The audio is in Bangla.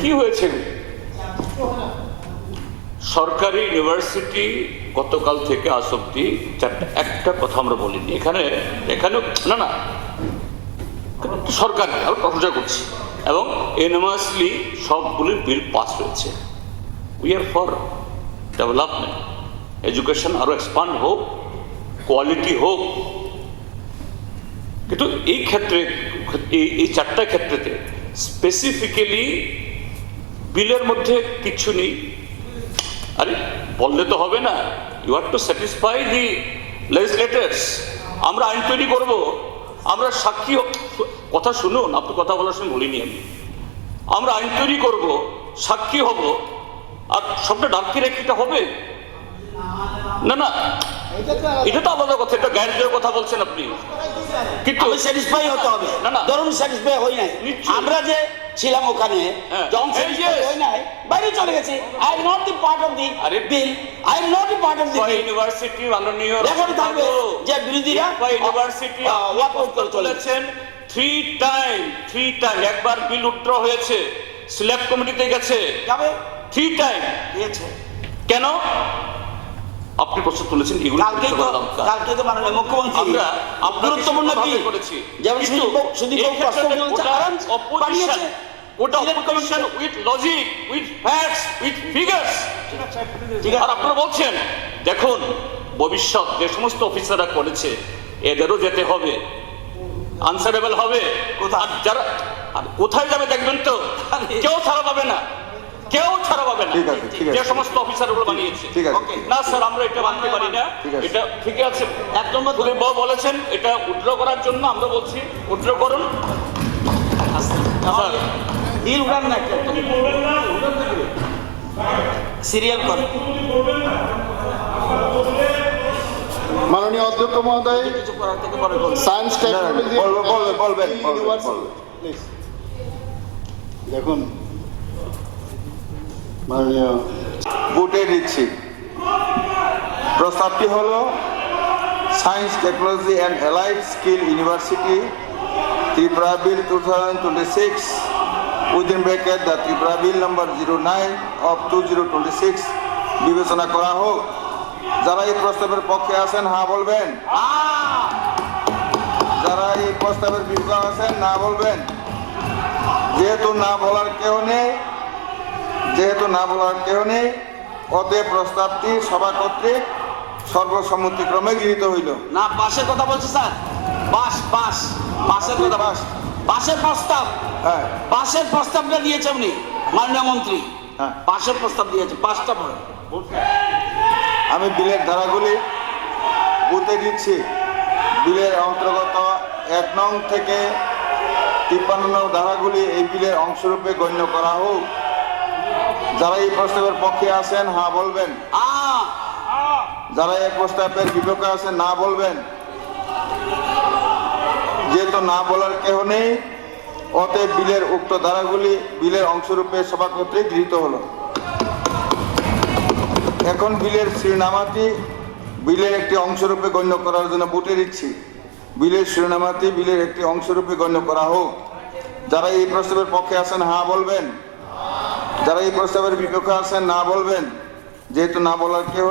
কি হয়েছে? সরকারি ইউনিভার্সিটি গতকাল থেকে আজ অব্দি একটা কথা আমরা বলিনি। এখানে না না সরকার আমরা প্রশংসা করছি এবং এনমাসলি সবগুলির বিল পাস হয়েছে। We are for development, education আরো এক্সপান্ড হোক, কোয়ালিটি হোক। কিন্তু এই ক্ষেত্রে এই চারটা ক্ষেত্রেতে স্পেসিফিক্যালি বিলের মধ্যে কিছু নেই। আরে বললে তো হবে না, ইউ হ্যাভ টু স্যাটিসফাই দি লেজিসলেটরস। আমরা আইন তৈরি করব, আমরা সাক্ষী কথা শুনুন, আপনি কথা বলার সময় বলিনি আমরা আইন তৈরি করব, সাক্ষী হব, আর সবটা ডাকি রেখিটা হবে না। না এটা তো আলাদা কথা, এটা গ্যারেজের কথা বলছেন আপনি। কিন্তু স্যাটিসফাই হতে হবে। না না ধরুন স্যাটিসফাই হই নাই, আমরা যে ছিলাম ওখানে যখন স্যাটিসফাই হই নাই বাইরে চলে গেছি। I am not the part of the bill, I am not the part of the university মাননীয় রেকর্ড থাকবে যে বিরোধীরা ইউনিভার্সিটি ওয়াকআউট করে চলেছেন। থ্রি টাইম একবার বিল উইথড্র হয়েছে, সিলেক্ট কমিটিতে গেছে, যাবে 3 টাইম দিয়েছে। কেন আপনি প্রশ্ন তুলেছেন? কালকে তো মাননীয় মুখ্যমন্ত্রী আমরা গুরুত্বপূর্ণ বিল করেছি, যেমন ওটা opposition with logic, with facts, with figures. আর আপনারা বলছেন দেখুন ভবিষ্যৎ যে সমস্ত অফিসাররা করেছে এদেরও যেতে হবে, আনসারেবল হবে। আর যারা কোথায় যাবে দেখবেন তো, কেউ ছাড়া পাবে না, কেউ ছাড়া পাবে না যে সমস্ত অফিসারগুলো বানিয়েছে। না স্যার আমরা এটা মানতে পারি না, এটা ঠিক আছে। এক নম্বর বলেছেন এটা উইথড্র করার জন্য, আমরা বলছি উইথড্র করুন। বিল উঠান না, সিরিয়াল করে। মাননীয় অধ্যক্ষ মহোদয়, কিছু করার থেকে পরে সায়েন্স টেকনোলজি বলবেন। দেখুন মাননীয় বুটে দিচ্ছি। প্রস্তাবটি হলো science technology and allied skill university Tripura bill 2026 within bracket the Tripura bill number 09 of 2026 বিবেচনা করা হোক। যারা এই প্রস্তাবের পক্ষে আছেন হ্যাঁ বলবেন, যারা এই প্রস্তাবের বিপক্ষে আছেন না বলবেন। যেহেতু না বলার কেউ নেই অতএব প্রস্তাবটি সভা কর্তৃক সর্বসম্মতিক্রমে গৃহীত হইল। না পাশের কথা বলছি স্যার, পাশের কথা, পাশের প্রস্তাব, হ্যাঁ পাশের প্রস্তাবটা দিয়েছে উনি মাননীয় মন্ত্রী, হ্যাঁ পাশের প্রস্তাব দিয়েছে। পাঁচটা পড়ে আমি বিলের ধারাগুলি বুঝতে দিচ্ছি। বিলের অন্তর্গত 1 নং থেকে 53 নং ধারাগুলি এই বিলের অংশরূপে গণ্য করা হোক। যারা এই প্রস্তাবের পক্ষে আছেন হ্যাঁ বলবেন, যারা এই প্রস্তাবের বিপক্ষে আছেন না বলবেন। যেহেতু না বলার কেউ নেই অতএব বিলের উক্ত ধারাগুলি বিলের অংশরূপে সভা কর্তৃক গৃহীত হলো। এখন বিলের শিরোনামাটি বিলের একটি অংশরূপে গণ্য করার জন্য বুটে দিচ্ছি। বিলের শিরোনামাটি বিলের একটি অংশরূপে গণ্য করা হোক। যারা এই প্রস্তাবের পক্ষে আছেন হ্যাঁ বলবেন, যারা এই প্রস্তাবের বিপক্ষে আছেন না বলবেন। যেহেতু না বলার কেউ